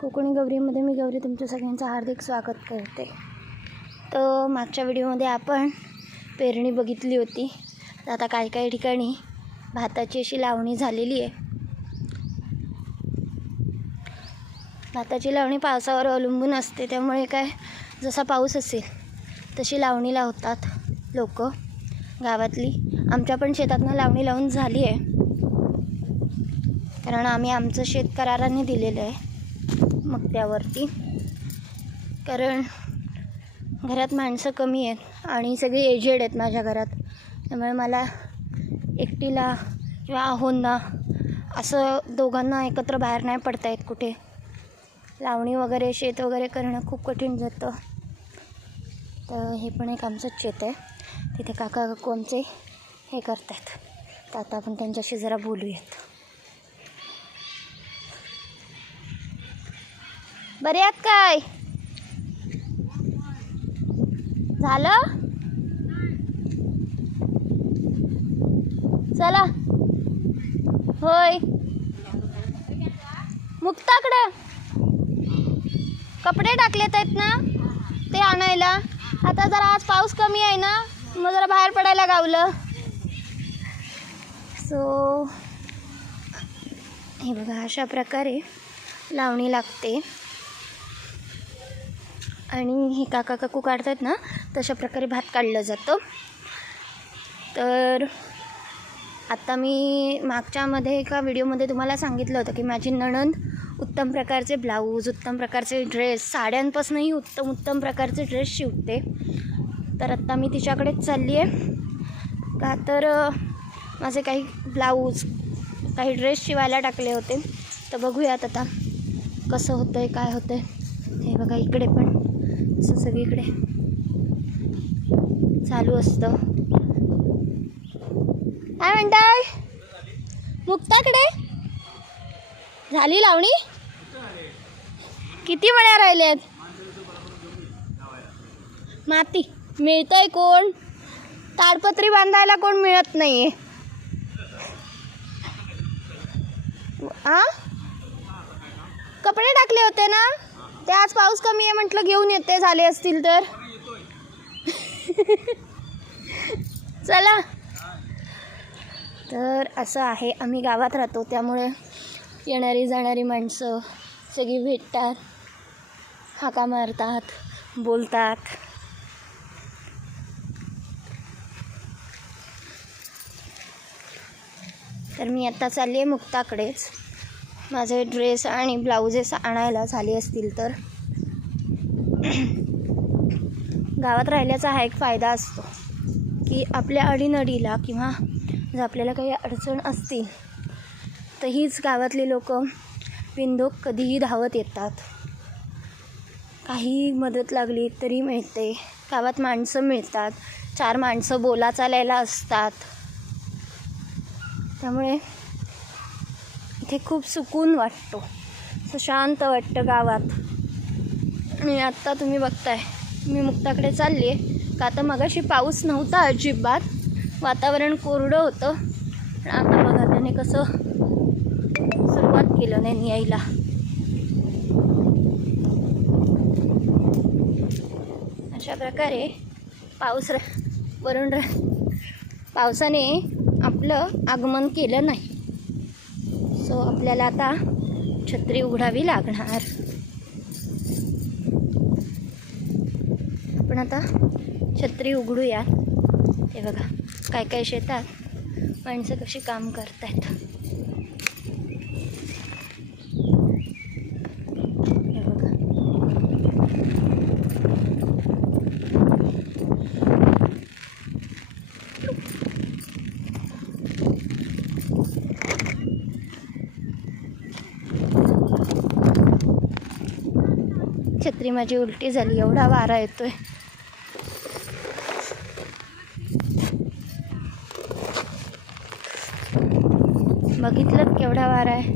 कोकणी गौरीमध्ये मी गौरी तुमच्या सगळ्यांचं हार्दिक स्वागत करते. तर मागच्या व्हिडिओमध्ये आपण पेरणी बघितली होती. तर आता काही काही ठिकाणी भाताची अशी लावणी झालेली आहे. भाताची लावणी पावसावर अवलंबून असते त्यामुळे काय जसा पाऊस असेल तशी लावणी लावतात लोक गावातली. आमच्या पण शेतातनं लावणी लावून झाली आहे. कारण आम्ही आमचं शेत कराराने दिलेलं आहे. मग त्यावरती. कारण घरात माणसं कमी आहेत आणि सगळी एजेड आहेत माझ्या घरात. त्यामुळे मला एकटीला किंवा आहोंना असं दोघांना एकत्र बाहेर नाही पडता येत कुठे. लावणी वगैरे शेत वगैरे करणं खूप कठीण जातं. तर हे पण एक आमचंच शेत आहे. तिथे काका काकू आमचे हे करतात तर आता आपण त्यांच्याशी जरा बोलूयात. बरे आहात काय? झालं? चला. होय. मुक्ताकडं. कपडे टाकलेत आहेत ना? ते आणायला. आता जरा आज पाऊस कमी आहे ना? मग जरा बाहेर पडायला गावलं. सो हे बघा अशा प्रकारे लावणी लागते. आणि हे काका काकू काढतात ना तशा प्रकारे भात काढलं जातं. तर आत्ता मी मागच्यामध्ये एका व्हिडिओमध्ये तुम्हाला सांगितलं होतं की माझी नणंद उत्तम प्रकारचे ब्लाऊज उत्तम प्रकारचे ड्रेस साड्यांपासूनही उत्तम उत्तम प्रकारचे ड्रेस शिवते. तर आत्ता मी तिच्याकडेच चालली आहे. का तर माझे काही ब्लाऊज काही ड्रेस शिवायला टाकले होते. तर बघूयात आता कसं होतं आहे काय होतं आहे हे बघा इकडे पण. असं सगळीकडे चालू असतं. काय म्हणताय? मुक्ताकडे? झाली लावणी? किती मळ्या राहिल्यात? माती. मिळतंय कोण? ताडपत्री बांधायला कोण मिळत नाहीये. आ? कपडे टाकले होते ना? ते आज पाऊस कमी आहे म्हटलं घेऊन येते झाले असतील तर. चला. तर असं आहे आम्ही गावात राहतो त्यामुळे येणारी जाणारी माणसं सगळी भेटतात हाका मारतात बोलतात. तर मी आत्ता चालली आहे मुक्ताकडेच. माझे ड्रेस आणि ब्लाउजेस आणायला झाले असतील तर गावात राहिल्याचा हा एक फायदा असतो की आपल्या अडीनडीला किंवा जर आपल्याला काही अडचण असतील तर हीच गावातली लोक बिंदोक कधीही धावत येतात. काही मदत लागली तरी मिळते. गावात माणसं मिळतात. चार माणसं बोला चालायला असतात. त्यामुळे इथे खूप सुकून वाटतो. असं शांत वाटतं गावात. आणि आत्ता तुम्ही बघताय मी मुक्ताकडे चालली आहे का आता मगाशी पाऊस नव्हता अजिबात. वातावरण कोरडं होतं. पण आता बघा त्याने कसं सुरुवात केलं नाही यायला अशा प्रकारे पाऊस र वरून र पावसाने आपलं आगमन केलं नाही. सो आपल्याला आता छत्री उघडावी लागणार. आपण आता छत्री उघडूया हे बघा काय काय शेतात माणसं कशी काम करतायत. आहेत बघा छत्री माझी उलटी झाली एवढा वारा येतोय. बघितलं केवढा वारा आहे.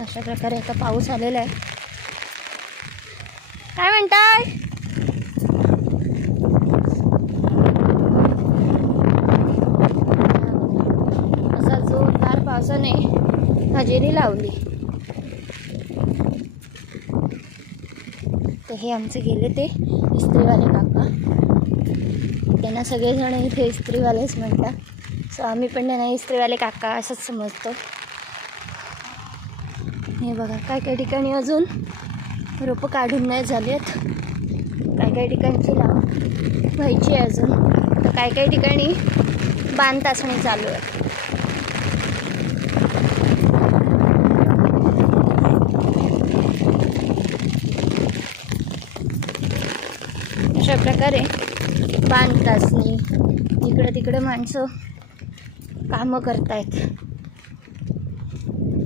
अशा प्रकारे आता पाऊस आलेला आहे. काय म्हणताय? हजेरी लावली. तर हे आमचे गेले ते इस्त्रीवाले काका. त्यांना सगळेजण इथे इस्त्रीवालेच म्हणतात. सो आम्ही पण त्यांना इस्त्रीवाले काका असंच समजतो. हे बघा काय काय ठिकाणी अजून रोपं काढून नाही झालेत. काय काय ठिकाणची लाव व्हायची आहे अजून. तर काय काय ठिकाणी बांध चालू आहे. अशा प्रकारे बांध इकडं तिकडं माणसं कामं करतायत.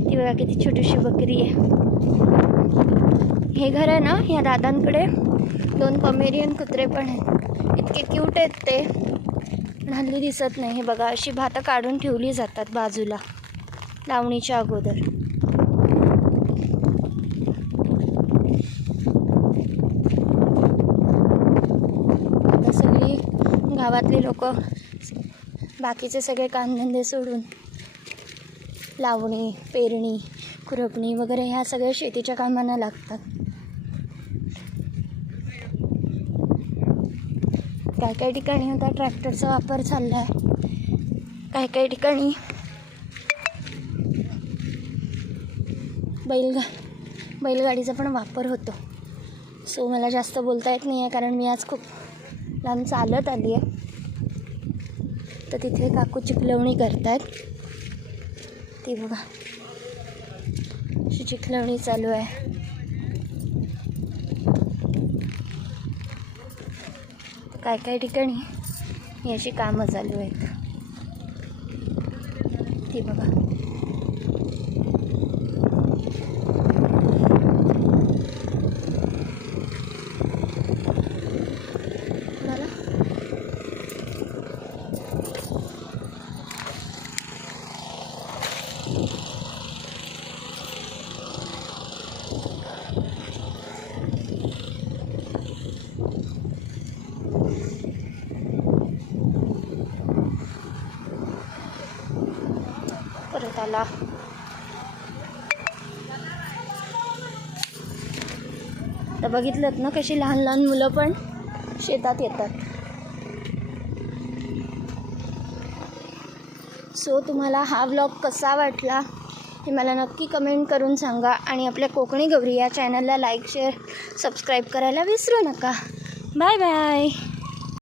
ती बघा किती छोटीशी बकरी आहे. हे घर आहे ना ह्या दादांकडे दोन पमेरियन कुत्रे पण आहेत. इतके क्यूट आहेत ते. पण हल्ली दिसत नाही. हे बघा अशी भातं काढून ठेवली जातात बाजूला लावणीच्या अगोदर आता सगळी गावातली लोक बाकीचे सगळे कामधंदे सोडून लावणी पेरणी खुरपणी वगैरे ह्या सगळ्या शेतीच्या कामांना लागतात. काय काही ठिकाणी आता ट्रॅक्टरचा वापर चालला आहे काही काही ठिकाणी बैलगा बैलगाडीचा पण वापर होतो. सो मला जास्त बोलता येत नाही आहे कारण मी आज खूप लांब चालत आली आहे. तर तिथे काकू चिखलवणी करतायत. ती बघा. अशी चिखलवणी चालू आहे. काय काय ठिकाणी ही अशी कामं चालू आहेत. ती बघा बघा. मसाला तर बघितलं ना कशी लहान लहान मुलं पण शेतात येतात. सो तुम्हाला हा व्लॉग कसा वाटला हे मला नक्की कमेंट करून सांगा आणि आपल्या कोकणी गौरी या चॅनलला लाईक शेअर सबस्क्राईब करायला विसरू नका. Bye bye